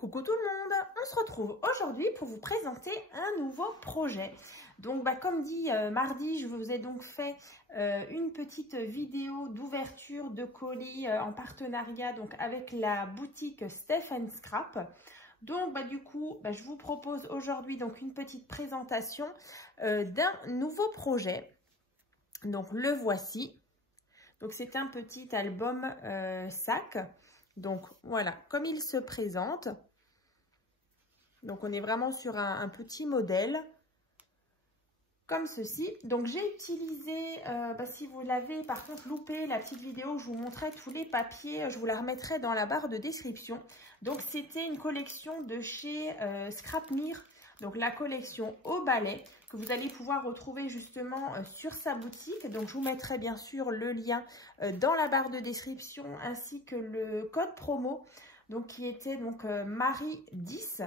Coucou tout le monde, on se retrouve aujourd'hui pour vous présenter un nouveau projet. Donc comme dit mardi, je vous ai donc fait une petite vidéo d'ouverture de colis en partenariat donc avec la boutique Steph & Scrap. Donc du coup, je vous propose aujourd'hui donc une petite présentation d'un nouveau projet. Donc le voici. Donc c'est un petit album sac. Donc voilà, comme il se présente. Donc on est vraiment sur un petit modèle comme ceci. Donc j'ai utilisé, si vous l'avez par contre loupé la petite vidéo, je vous montrais tous les papiers, je vous la remettrai dans la barre de description. Donc c'était une collection de chez Scrapmere, donc la collection au balai que vous allez pouvoir retrouver justement sur sa boutique. Donc je vous mettrai bien sûr le lien dans la barre de description ainsi que le code promo donc qui était donc Marie 10.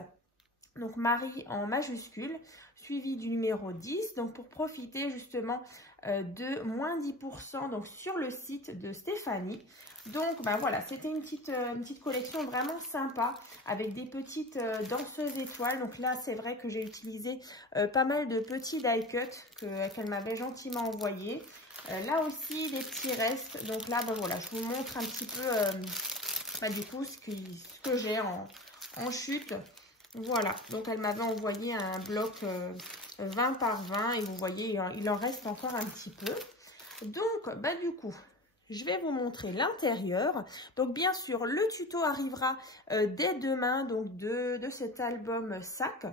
Donc Marie en majuscule, suivi du numéro 10, donc pour profiter justement de moins 10% donc sur le site de Stéphanie. Donc voilà, c'était une petite collection vraiment sympa avec des petites danseuses étoiles. Donc là, c'est vrai que j'ai utilisé pas mal de petits die cuts qu'elle m'avait gentiment envoyés. Là aussi, des petits restes. Donc là, voilà, je vous montre un petit peu du coup ce que j'ai en chute. Voilà, donc elle m'avait envoyé un bloc 20 par 20 et vous voyez, il en reste encore un petit peu. Donc, du coup, je vais vous montrer l'intérieur. Donc, bien sûr, le tuto arrivera dès demain donc de cet album sac.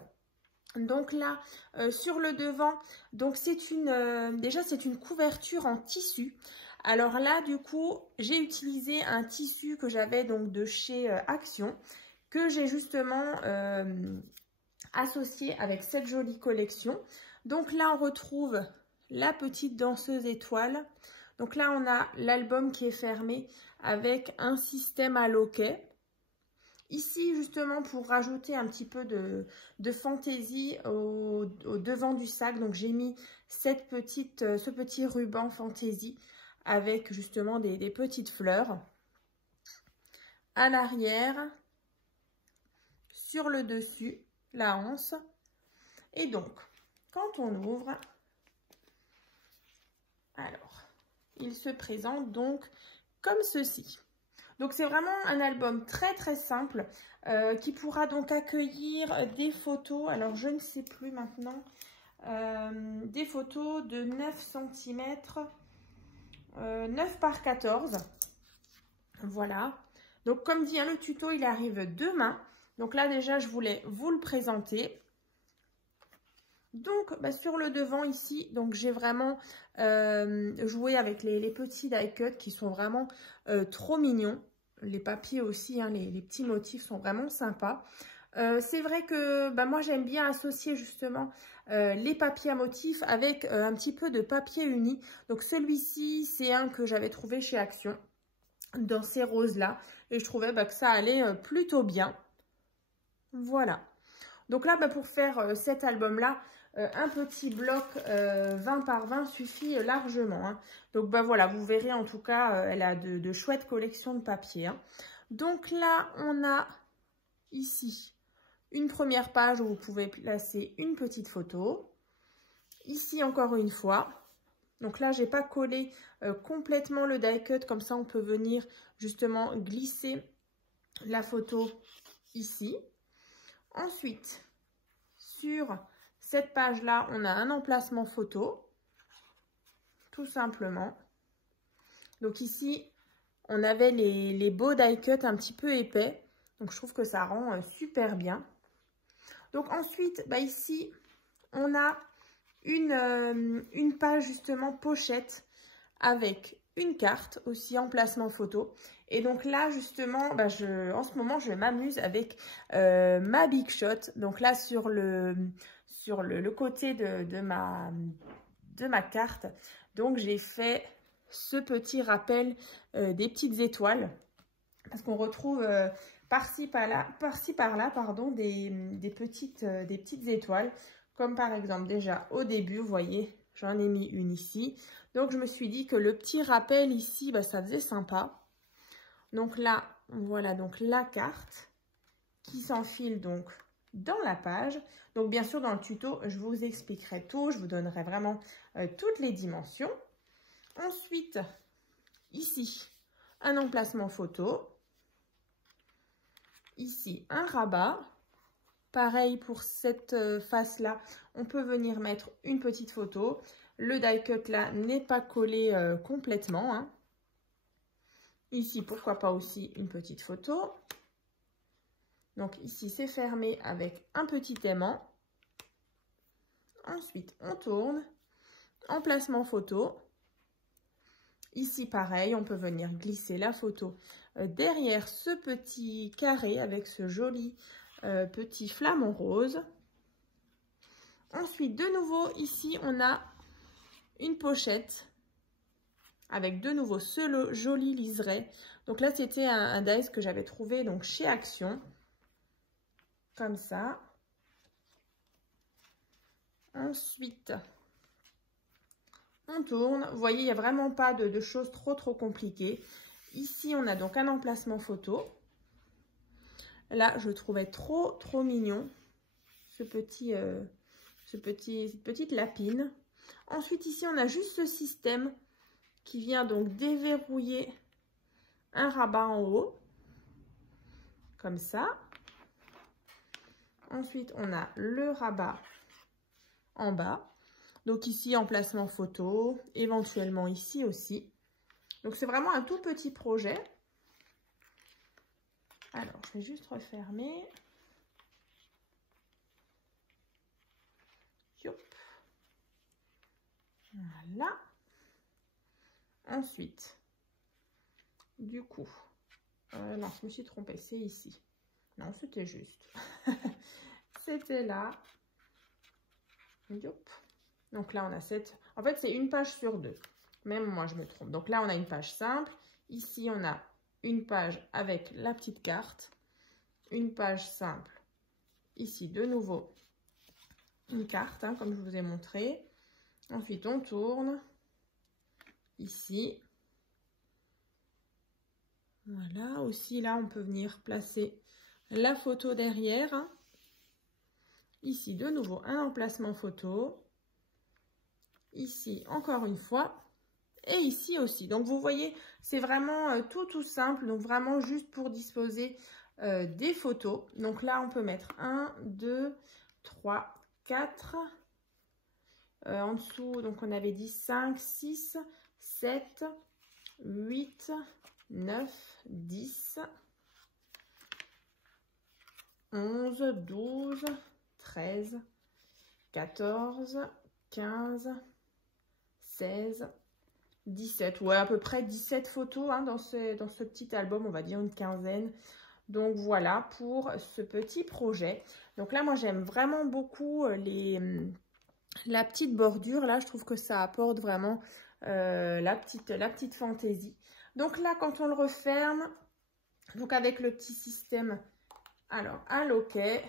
Donc là, sur le devant, donc c'est déjà c'est une couverture en tissu. Alors là, du coup, j'ai utilisé un tissu que j'avais donc de chez Action, que j'ai justement associé avec cette jolie collection. Donc là, on retrouve la petite danseuse étoile. Donc là, on a l'album qui est fermé avec un système à loquet. Ici, justement, pour rajouter un petit peu de fantaisie au devant du sac, donc j'ai mis ce petit ruban fantaisie avec justement des petites fleurs. À l'arrière, sur le dessus, la anse. Et donc, quand on ouvre, alors, il se présente donc comme ceci. Donc, c'est vraiment un album très très simple qui pourra donc accueillir des photos. Alors, je ne sais plus maintenant. Des photos de 9 cm, 9 par 14. Voilà. Donc, comme dit, le tuto, il arrive demain. Donc là, déjà, je voulais vous le présenter. Donc, sur le devant ici, donc j'ai vraiment joué avec les petits die cuts qui sont vraiment trop mignons. Les papiers aussi, les petits motifs sont vraiment sympas. C'est vrai que moi, j'aime bien associer justement les papiers à motifs avec un petit peu de papier uni. Donc, celui-ci, c'est un que j'avais trouvé chez Action dans ces roses-là. Et je trouvais que ça allait plutôt bien. Voilà. Donc là, pour faire cet album-là, un petit bloc 20 par 20 suffit largement. Hein. Donc voilà, vous verrez en tout cas, elle a de chouettes collections de papier. Hein. Donc là, on a ici une première page où vous pouvez placer une petite photo. Ici, encore une fois. Donc là, j'ai pas collé complètement le die cut, comme ça on peut venir justement glisser la photo ici. Ensuite, sur cette page-là, on a un emplacement photo, tout simplement. Donc ici, on avait les beaux die cut un petit peu épais, donc je trouve que ça rend super bien. Donc ensuite, ici, on a une page justement pochette avec une carte aussi emplacement photo. Et donc là justement en ce moment je m'amuse avec ma Big Shot. Donc là sur le côté de ma carte, donc j'ai fait ce petit rappel des petites étoiles, parce qu'on retrouve par-ci par-là pardon, des petites étoiles. Comme par exemple, déjà au début, vous voyez, j'en ai mis une ici. Donc, je me suis dit que le petit rappel ici, ça faisait sympa. Donc là, voilà donc la carte. qui s'enfile donc dans la page. Donc bien sûr dans le tuto, je vous expliquerai tout, je vous donnerai vraiment toutes les dimensions. Ensuite, ici, un emplacement photo. Ici, un rabat. Pareil pour cette face-là, on peut venir mettre une petite photo. Le die cut là n'est pas collé complètement, hein. Ici, pourquoi pas aussi une petite photo. Donc ici, c'est fermé avec un petit aimant. Ensuite, on tourne. Emplacement photo. Ici, pareil, on peut venir glisser la photo derrière ce petit carré avec ce joli petit flamant rose. Ensuite, de nouveau, ici, on a une pochette avec de nouveau ce joli liseré. Donc là, c'était un dies que j'avais trouvé donc chez Action. Comme ça. Ensuite, on tourne. Vous voyez, il n'y a vraiment pas de choses trop compliquées. Ici, on a donc un emplacement photo. Là, je trouvais trop mignon cette petite lapine. Ensuite, ici, on a juste ce système qui vient donc déverrouiller un rabat en haut, comme ça. Ensuite, on a le rabat en bas. Donc ici, emplacement photo, éventuellement ici aussi. Donc c'est vraiment un tout petit projet. Alors, je vais juste refermer. Youp. Voilà. Ensuite, du coup, non, je me suis trompée, c'est ici. Non, c'était juste. C'était là. Youp. Donc là, on a cette... En fait, c'est une page sur deux. Même moi, je me trompe. Donc là, on a une page simple. Ici, on a une page avec la petite carte. Une page simple. Ici, de nouveau, une carte, hein, comme je vous ai montré. Ensuite, on tourne. Ici. Voilà. Aussi, là, on peut venir placer la photo derrière. Ici, de nouveau, un emplacement photo. Ici, encore une fois. Et ici aussi. Donc, vous voyez, c'est vraiment tout simple. Donc, vraiment juste pour disposer des photos. Donc là, on peut mettre 1, 2, 3, 4. En dessous, donc on avait dit 5, 6, 7, 8, 9, 10, 11, 12, 13, 14, 15, 16, 17. Ouais, à peu près 17 photos hein, dans ce petit album, on va dire une quinzaine. Donc voilà pour ce petit projet. Donc là, moi, j'aime vraiment beaucoup la petite bordure. Là, je trouve que ça apporte vraiment la petite fantaisie. Donc là, quand on le referme, donc avec le petit système, alors à loquet,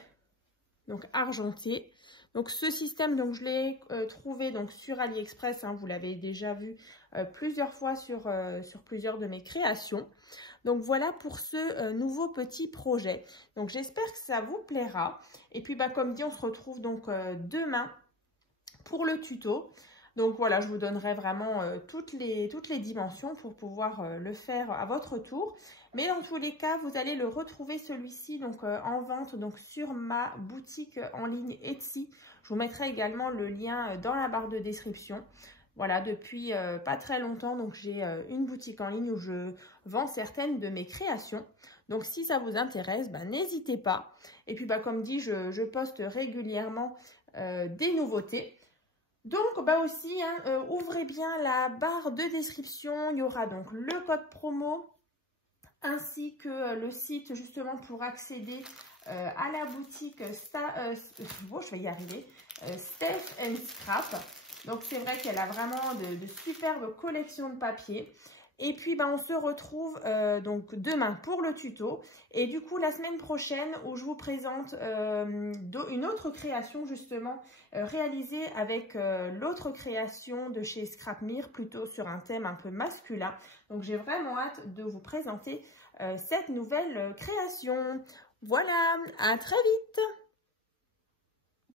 donc argenté. Donc ce système, donc je l'ai trouvé donc sur AliExpress, hein, vous l'avez déjà vu plusieurs fois sur plusieurs de mes créations. Donc voilà pour ce nouveau petit projet. Donc j'espère que ça vous plaira. Et puis bah, comme dit, on se retrouve donc demain pour le tuto. Donc voilà, je vous donnerai vraiment toutes les dimensions pour pouvoir le faire à votre tour. Mais dans tous les cas, vous allez le retrouver celui-ci donc en vente donc sur ma boutique en ligne Etsy. Je vous mettrai également le lien dans la barre de description. Voilà, depuis pas très longtemps, donc j'ai une boutique en ligne où je vends certaines de mes créations. Donc si ça vous intéresse, bah, n'hésitez pas. Et puis bah, comme dit, je poste régulièrement des nouveautés. Donc bah aussi, hein, ouvrez bien la barre de description, il y aura donc le code promo ainsi que le site justement pour accéder à la boutique bon, je vais y arriver, Steph and Scrap. Donc c'est vrai qu'elle a vraiment de superbes collections de papier. Et puis bah, on se retrouve donc demain pour le tuto. Et du coup la semaine prochaine où je vous présente une autre création justement réalisée avec l'autre création de chez Scrapmere, plutôt sur un thème un peu masculin. Donc j'ai vraiment hâte de vous présenter cette nouvelle création. Voilà, à très vite.